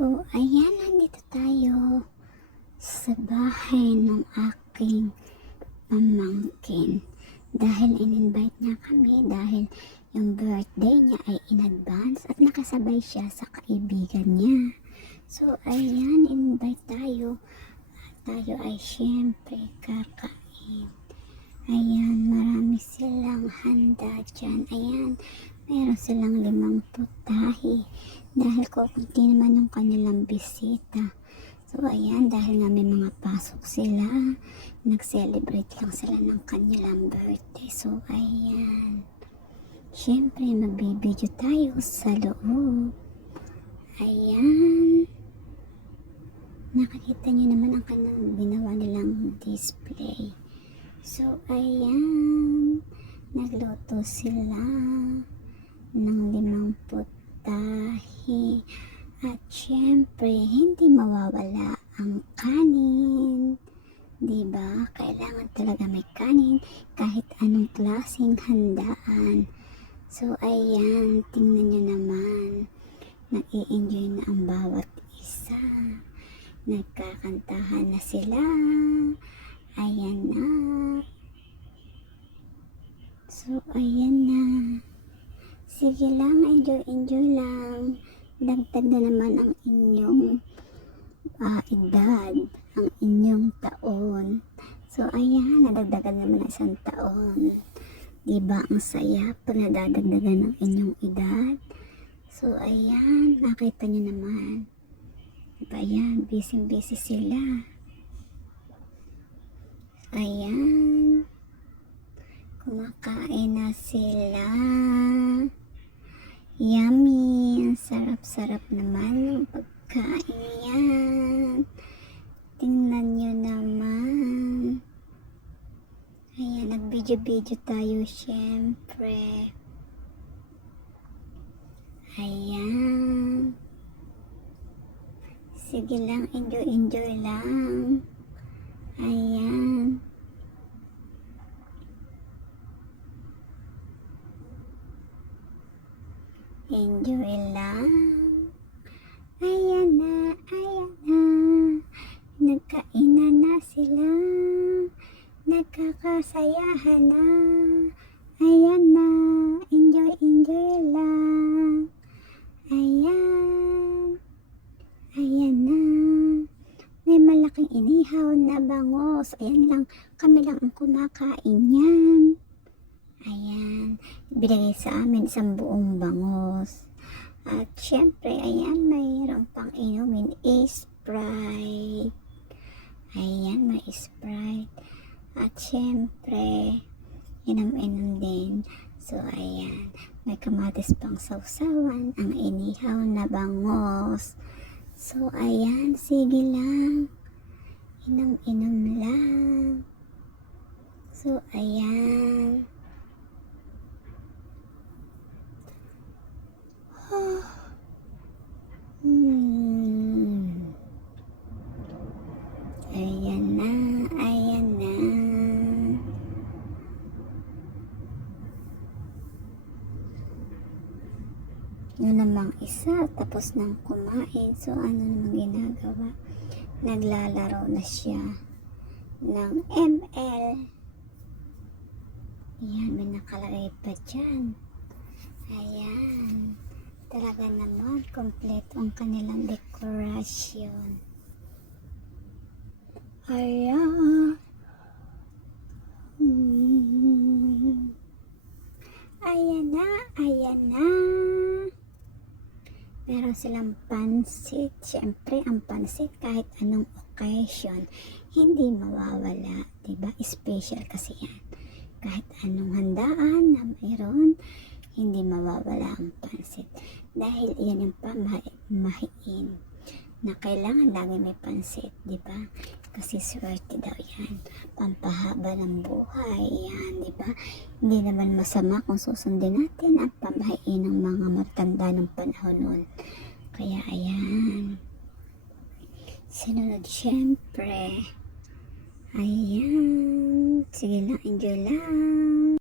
So, ayan, nandito tayo sa bahay ng aking pamangkin. Dahil in-invite niya kami dahil yung birthday niya ay in advance at nakasabay siya sa kaibigan niya. So, ayan, invite tayo. At tayo ay syempre kakain. Ayan, marami silang handa dyan. Ayan, meron silang 5 putahe. Dahil kukunti naman yung kanilang bisita. So, ayan, dahil nga may mga pasok sila, nag-celebrate lang sila ng kanilang birthday. So, ayan. Siyempre, magbibideo tayo sa loob. Ayan. Nakikita nyo naman ang kanilang ginawa nilang display. So, ayan. Nagluto sila ng 5 putahe. At syempre, hindi mawawala ang kanin. Diba? Kailangan talaga may kanin kahit anong klaseng handaan. So, ayan. Tingnan nyo naman. Nag-i-enjoy na ang bawat isa. Nagkakantahan na sila. Ayan na. So, ayan na. Sige lang, enjoy lang. Dagdag na naman ang inyong edad, ang inyong taon. So, ayan, nadagdagan naman ang 1 taon. Diba, ang saya pag nadadagdagan ng inyong edad. So, ayan, nakita nyo naman. Diba, ayan, busy sila. Ayan. Kumakain na sila. Yummy! Ang sarap-sarap naman ng pagkain yan. Tingnan nyo naman. Ayan, nag-video tayo syempre. Ayan. Sige lang, enjoy lang. Ayan. Enjoy lang. Ayan na. Nagkainan na sila. Nagkakasayahan na. Ayan na. Enjoy lang. Ayan. Ayan na. May malaking inihaw na bangos. Ayan lang. Kami lang ang kumakain yan. Ayan, binigay sa amin 1 buong bangos. At syempre, ayan, mayroon pang inumin, Sprite. Ayan, may Sprite. At syempre, inom-inom din. So, ayan, may kamatis pang sausawan, ang inihaw na bangos. So, ayan, sige lang. Inom-inom lang. So, ayan. Ayan na. Yun namang isa, tapos nang kumain. So, ano namang ginagawa? Naglalaro na siya ng ML. Ayan, may nakalagay pa dyan. Ayan. Talaga naman, kompleto ang kanilang dekorasyon. Ayan. Ayan na. Meron silang pansit. Siyempre, ang pansit kahit anong occasion, hindi mawawala. Diba? Special kasi yan. Kahit anong handaan na mayroon, hindi mawawala ang pansit. Dahil yan yung pamahiin na kailangan lagi may pansit, di ba? Kasi swerte daw yan. Pampahaba ng buhay yan, di ba? Hindi naman masama kung susundin natin ang pamahiin ng mga matanda ng panahon noon. Kaya ayan. Sinunod syempre. Ayan. Sige lang, enjoy lang.